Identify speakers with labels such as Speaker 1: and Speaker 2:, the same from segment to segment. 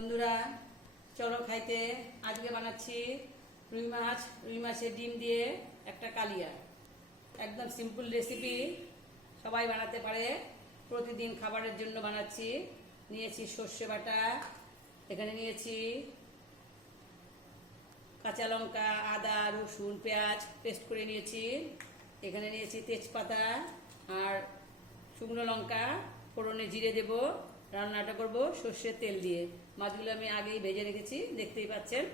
Speaker 1: বন্ধুরা, চলো খাইতে। আজকে বানাচ্ছি রুই মাছ। রুই মাছের ডিম দিয়ে একটা কালিয়া। একদম সিম্পল রেসিপি সবাই বানাতে পারে। প্রতিদিন খাবারের জন্য বানাচ্ছি। নিয়েছি সর্ষে বাটা। এখানে নিয়েছি কাঁচা লঙ্কা, আদা, রসুন, পেঁয়াজ পেস্ট করে নিয়েছি। এখানে নিয়েছি তেজপাতা আর শুকনো লঙ্কা। ফোড়নে জিরে দেব। রান্নাটা করব সর্ষের তেল দিয়ে। মাছগুলো আমি আগেই ভেজে রেখেছি, দেখতেই পাচ্ছেন।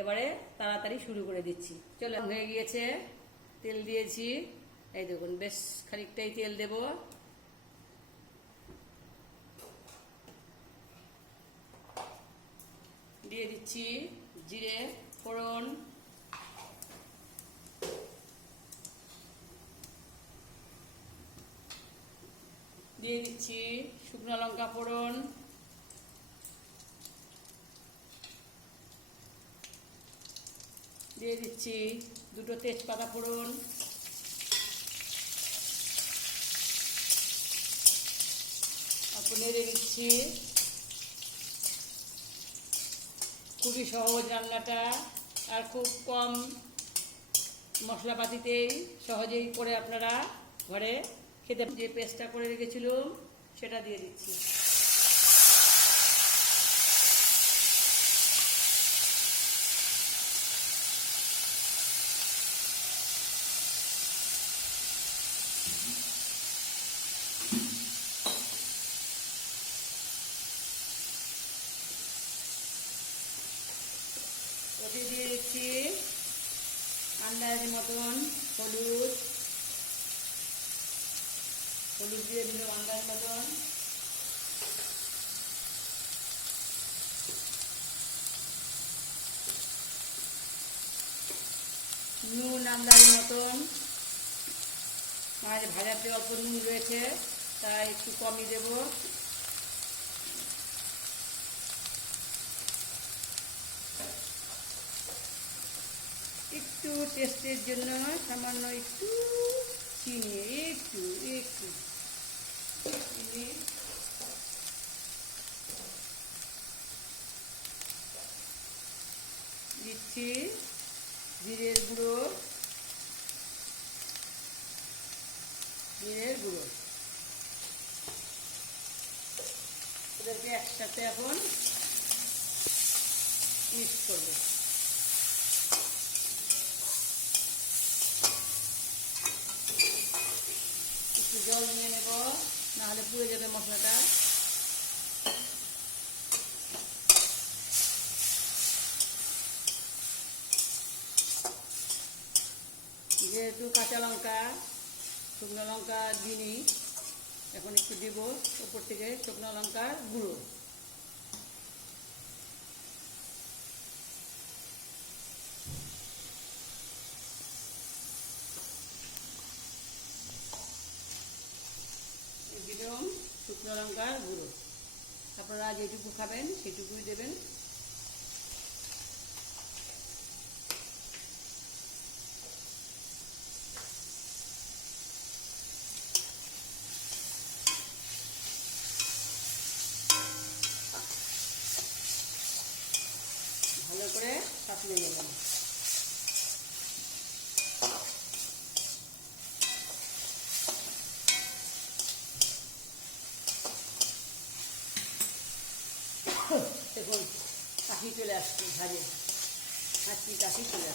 Speaker 1: এবারে তাড়াতাড়ি শুরু করে দিচ্ছি। চলো, হয়ে গিয়েছে, তেল দিয়েছি। এই দেখুন, বেশ খানিকটাই তেল দেব। দিয়ে দিচ্ছি জিরে, ফোড়ন। দিয়ে দিচ্ছি শুকনো লঙ্কা ফোড়ন। দিয়ে দিচ্ছি দুটো তেজপাতা ফোড়ন। তারপর নেড়ে দিচ্ছি খুবই সহজ রান্নাটা আর খুব কম মশলাপাতিতেই সহজেই করে আপনারা ঘরে খেতে যে পেস্টটা করে রেখেছিলাম, সেটা দিয়ে দিচ্ছি। ওতে দিয়ে দিচ্ছি আন্দাজ মতন হলুদ। হলুদ দিয়ে দিলাম আন্দাজ মতন। নুন আন্দাজ মতন। মাছ ভাজাতে অল্প নুন রয়েছে, তাই একটু কমই দেবো। একটু টেস্টের জন্য সামান্য একটু চিনি, একটু একটু দিচ্ছি জিরের গুঁড়ো। জিরের গুঁড়ো। এদেরকে একসাথে এখন মিক্স করব একটু জল নিয়ে নেব নাহলে পুড়ে যাবে মশলাটা। যেহেতু কাঁচা লঙ্কা, শুকনো লঙ্কা দিনই এখন একটু দিব, উপর থেকে শুকনো লঙ্কার গুঁড়ো দিলাম লঙ্কার গুঁড়ো। আপনারা যেটুকু খাবেন সেটুকুই দেবেন। ভালো করে কাটিয়ে নেবেন দেখুন কাশি চলে আসছে ভাজে হাঁচি কাশি চলে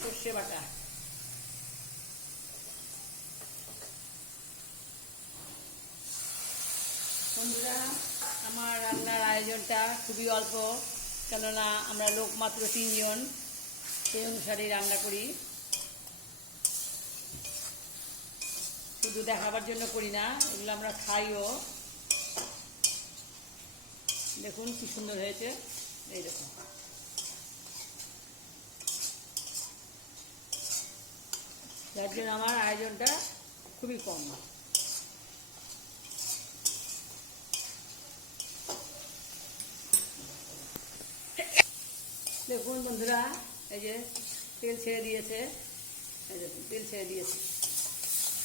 Speaker 1: সর্ষে বাটা। বন্ধুরা, আমার রান্নার আয়োজনটা খুবই অল্প, কেননা আমরা লোক মাত্র তিনজন, সেই অনুসারেই রান্না করি। শুধু দেখাবার জন্য করি না, এগুলো আমরা খাইও। দেখুন কি সুন্দর হয়েছে। এই দেখুন। যার জন্য আমার আয়োজনটা খুবই কম। দেখুন বন্ধুরা, এই যে তেল ছেড়ে দিয়েছে, এই দেখুন, তেল ছেড়ে দিয়েছে।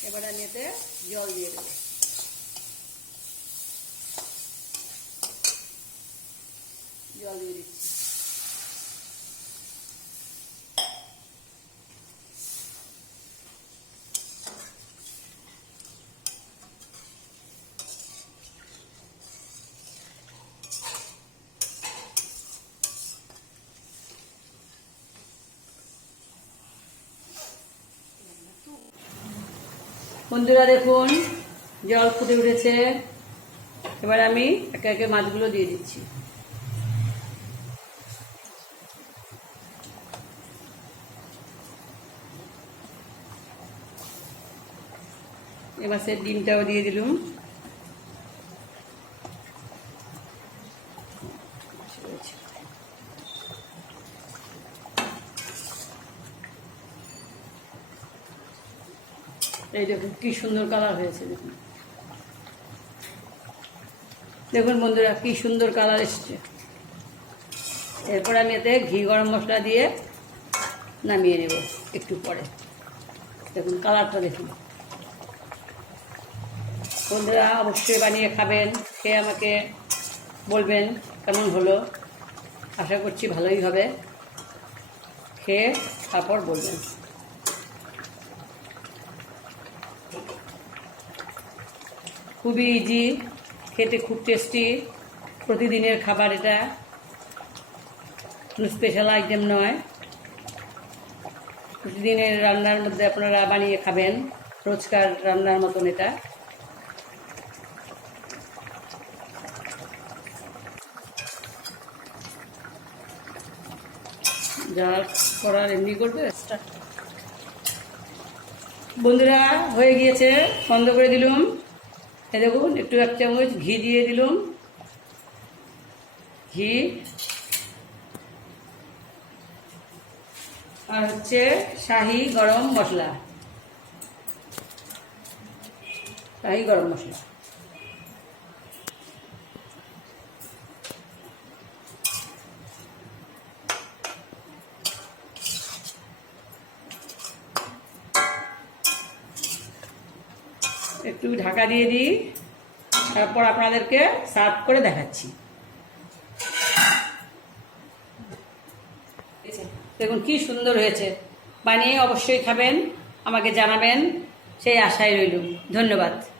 Speaker 1: এবার আমি এতে জল দিয়ে দেব। জল দিয়ে দিচ্ছি। বন্ধুরা দেখুন, জল ফুটে উঠেছে। এবার আমি একে একে মাছগুলো দিয়ে দিচ্ছি। এবার সে ডিমটাও দিয়ে দিলুম। এই দেখুন, কি সুন্দর কালার হয়েছে, দেখুন। দেখুন বন্ধুরা, কি সুন্দর কালার এসছে। এরপর আমি এতে ঘি, গরম মশলা দিয়ে নামিয়ে নেব একটু পরে। দেখুন, কালারটা দেখুন। বন্ধুরা, অবশ্যই বানিয়ে খাবেন, খেয়ে আমাকে বলবেন কেমন হলো। আশা করছি ভালোই হবে। খেয়ে তারপর বলবেন। খুবই ইজি খেতে খুব টেস্টি প্রতিদিনের খাবার এটা। কোনো স্পেশাল আইটেম নয়। প্রতিদিনের রান্নার মধ্যে আপনারা বানিয়ে খাবেন। রোজকার রান্নার মতন এটা। যা করার এমনি করবে। বন্ধুরা হয়ে গিয়েছে। বন্ধ করে দিলুম। এ দেখুন, একটু এক চামচ ঘি দিয়ে দিলাম। ঘি। আর হচ্ছে শাহি গরম মশলা। শাহি গরম মশলা। ঢাকা দিয়ে দিই। তারপর আপনাদেরকে সার্ভ করে দেখাচ্ছি। দেখুন কি সুন্দর হয়েছে। বানিয়ে অবশ্যই খাবেন, আমাকে জানাবেন, সেই আশায় রইল। ধন্যবাদ।